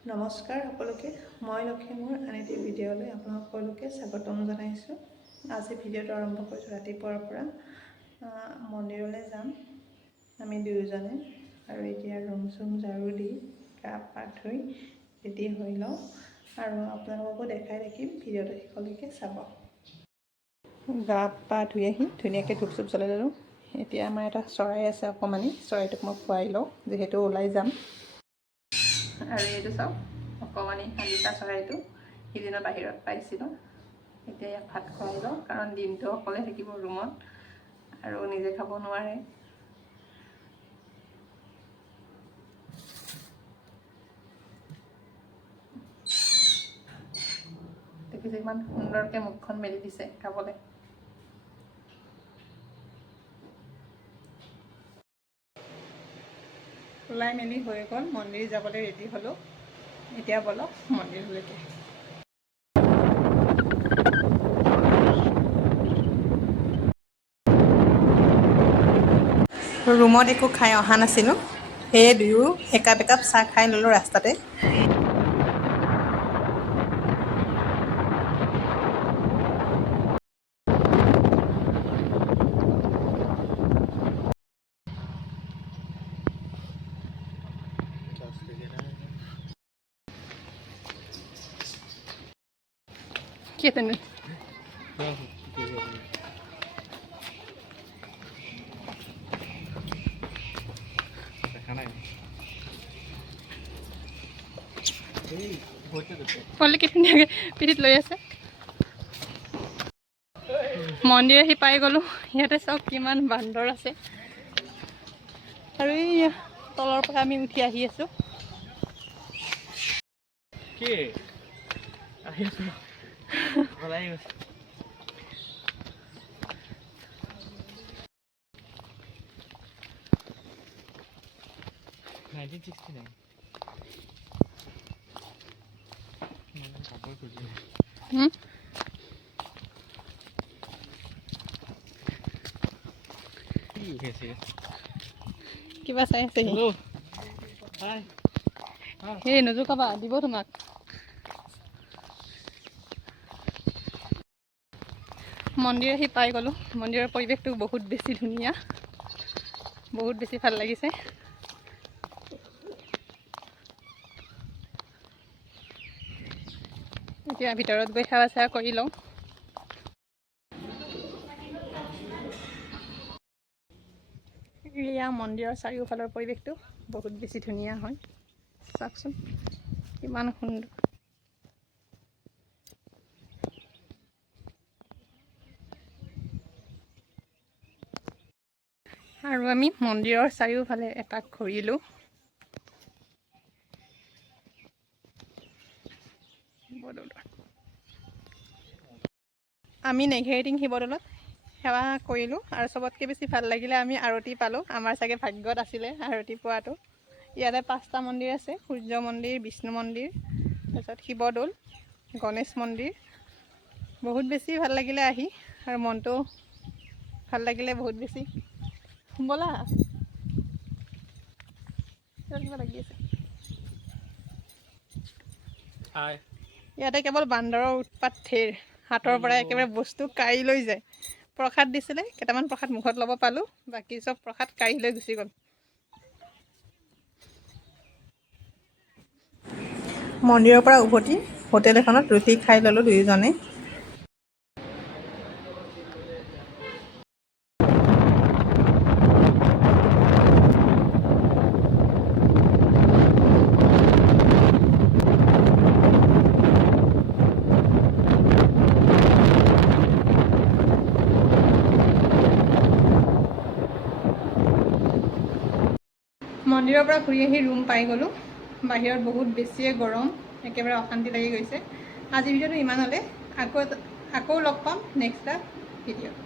নমস্কাৰ সকলোকে মই লক্ষীমপুৰ আন এটি ভিডিঅ'লৈ আপোনালোক সকলোকে স্বাগতম জনাইছোঁ। আজি ভিডিঅ'টো আৰম্ভ কৰিছোঁ ৰাতিপুৱাৰ পৰা। মন্দিৰলৈ যাম। আমি দুয়োজনে আৰু এতিয়া ৰুম চুম ঝাৰু দি গা পা ধুই ৰেডি হৈ লওঁ আৰু আপোনালোককো দেখাই থাকিম ভিডিঅ'টো শেষলৈকে চাব। গা পা ধুই আহি ধুনীয়াকৈ ধূপ চুপ জ্বলাই ল'লোঁ। এতিয়া আমাৰ এটা চৰাই আছে অকণমানি চৰাইটোক মই খুৱাই লওঁ যিহেতু ওলাই যাম। আৰু এইটো চাওক অকণমানি শালিকা চৰাইটো সিদিনা বাহিৰত পাইছিলোঁ এতিয়া ইয়াক ভাত খুৱাই লওঁ কাৰণ দিনটো অকলে থাকিব ৰুমত আৰু নিজে খাব নোৱাৰে। দেখিছে ইমান সুন্দৰকৈ মুখখন মেলি দিছে খাবলৈ। ওলাই মেলি হৈ গ'ল মন্দিৰ যাবলৈ ৰেডি হ'লোঁ। এতিয়া ব'লক মন্দিৰলৈকে। ৰুমত একো খাই অহা নাছিলোঁ। সেয়ে দুয়ো একাপ একাপ চাহ খাই ল'লোঁ ৰাস্তাতে। Quieten. পল্লি কি ধুনীয়াকৈ পিঠিত লৈ আছে মন্দিৰ আহি পাই গ'লোঁ, ইয়াতে চাওক কিমান বান্দৰ আছে। আৰু এই তলৰ পৰা আমি উঠি আহি আছোঁ। কি আহি আছো ওলাই গৈছে নাইনটিন ছিক্সটি নাইন কাপোৰ খুজি হুম? কি উঠাইছে কিবা চাই আছে সি হেল্ল' হাই সেই নোজোকাবা দিব তোমাক মন্দিৰ আহি পাই গ'লোঁ। মন্দিৰৰ পৰিৱেশটো বহুত বেছি ধুনীয়া। বহুত বেছি ভাল লাগিছে। এতিয়া ভিতৰত গৈ সেৱা চেৱা কৰি লওঁ। এয়া মন্দিৰৰ চাৰিওফালৰ পৰিৱেশটো বহুত বেছি ধুনীয়া হয়। চাওকচোন কিমান সুন্দৰ। আৰু আমি মন্দিৰৰ চাৰিওফালে এপাক ঘূৰিলোঁ। আমি নেঘেৰিটিং শিৱদৌলত সেৱা কৰিলোঁ আৰু চবতকৈ বেছি ভালো লাগিলে আমি আৰতি পালোঁ। আমাৰ চাগে ভাগ্যত আছিলে আৰতি পোৱাটো। ইয়াতে পাঁচটা মন্দিৰ আছে, সূৰ্য মন্দিৰ, বিষ্ণু মন্দিৰ, তাৰপিছত শিৱদৌল, গণেশ মন্দিৰ। বহুত বেছি ভালো লাগিলে আহি আৰু মনটো ভালো লাগিলে বহুত বেছি। হাই ইয়াতে কেৱল বান্দৰৰ উৎপাত ঢেৰ। হাতৰ পৰা একেবাৰে বস্তু কাঢ়ি লৈ যায়। প্ৰসাদ দিছিলে কেইটামান প্ৰসাদ মুখত ল'ব পালোঁ বাকী চব প্ৰসাদ কাঢ়ি লৈ গুচি গ'ল। মন্দিৰৰ পৰা উভতি হোটেল এখনত ৰুটি খাই ল'লোঁ দুয়োজনে। মন্দিৰৰ পৰা ঘূৰি আহি ৰুম পাই গ'লোঁ। বাহিৰত বহুত বেছিয়ে গৰম একেবাৰে অশান্তি লাগি গৈছে। আজি ভিডিঅ'টো ইমান হ'লে আকৌ আকৌ লগ পাম নেক্সট এটা ভিডিঅ'